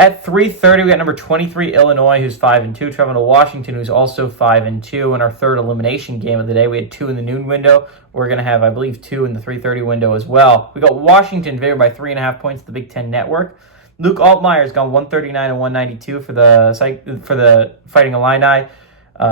At 3:30, we got number 23, Illinois, who's 5-2, traveling to Washington, who's also 5-2. In our third elimination game of the day, we had 2 in the noon window. We're going to have, I believe, 2 in the 3:30 window as well. We got Washington favored by 3.5 points at the Big Ten Network. Luke Altmaier's gone 139 and 192 for the Fighting Illini,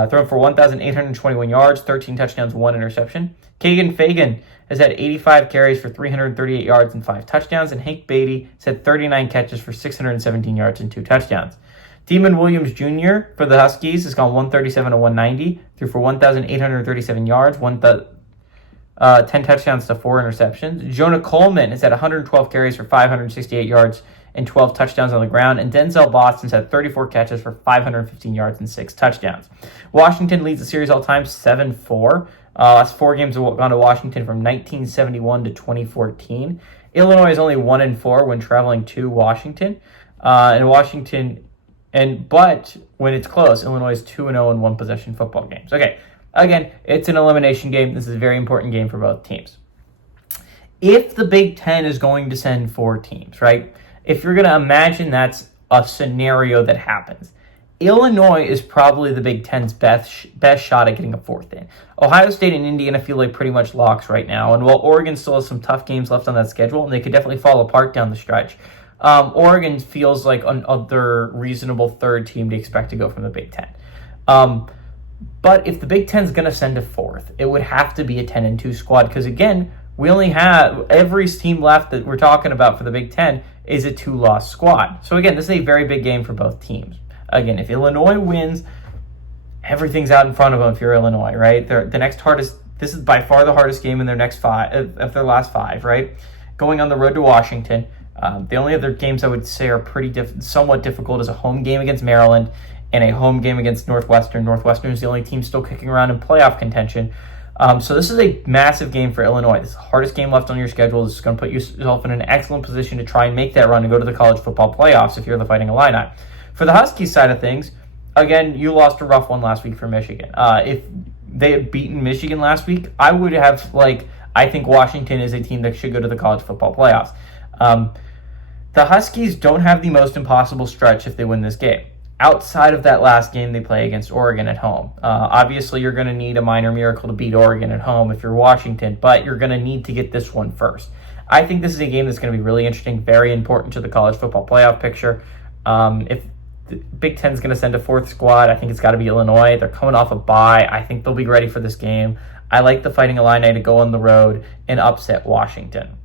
thrown for 1,821 yards, 13 touchdowns, 1 interception. Kagan Fagan has had 85 carries for 338 yards and 5 touchdowns, and Hank Beatty has had 39 catches for 617 yards and 2 touchdowns. Demon Williams Jr. for the Huskies has gone 137 and 190, threw for 1,837 yards, 10 touchdowns to 4 interceptions. Jonah Coleman has had 112 carries for 568 yards and 12 touchdowns on the ground, and Denzel Boston's had 34 catches for 515 yards and 6 touchdowns. Washington leads the series all-time 7-4. Last 4 games have gone to Washington from 1971 to 2014. Illinois is only 1-4 when traveling to Washington. But when it's close, Illinois is 2-0 in one-possession football games. Okay, again, it's an elimination game. This is a very important game for both teams. If the Big Ten is going to send 4 teams, right? If you're going to imagine that's a scenario that happens, Illinois is probably the Big Ten's best shot at getting a 4th in. Ohio State and Indiana feel like pretty much locks right now, and while Oregon still has some tough games left on that schedule, and they could definitely fall apart down the stretch, Oregon feels like another reasonable 3rd team to expect to go from the Big Ten. But if the Big Ten's going to send a 4th, it would have to be a 10-2 squad, because again, we only have every team left that we're talking about for the Big Ten is a 2-loss squad. So again, this is a very big game for both teams. Again, if Illinois wins, everything's out in front of them if you're Illinois, right? This is by far the hardest game in their next 5, of their last 5, right? Going on the road to Washington. The only other games I would say are somewhat difficult is a home game against Maryland and a home game against Northwestern. Northwestern is the only team still kicking around in playoff contention. So this is a massive game for Illinois. This is the hardest game left on your schedule. This is going to put yourself in an excellent position to try and make that run and go to the college football playoffs if you're the Fighting Illini. For the Huskies side of things, again, you lost a rough one last week for Michigan. If they had beaten Michigan last week, I would have, I think Washington is a team that should go to the college football playoffs. The Huskies don't have the most impossible stretch if they win this game. Outside of that last game they play against Oregon at home. Obviously, you're going to need a minor miracle to beat Oregon at home if you're Washington, but you're going to need to get this one first. I think this is a game that's going to be really interesting, very important to the college football playoff picture. If the Big Ten's going to send a 4th squad, I think it's got to be Illinois. They're coming off a bye. I think they'll be ready for this game. I like the Fighting Illini to go on the road and upset Washington.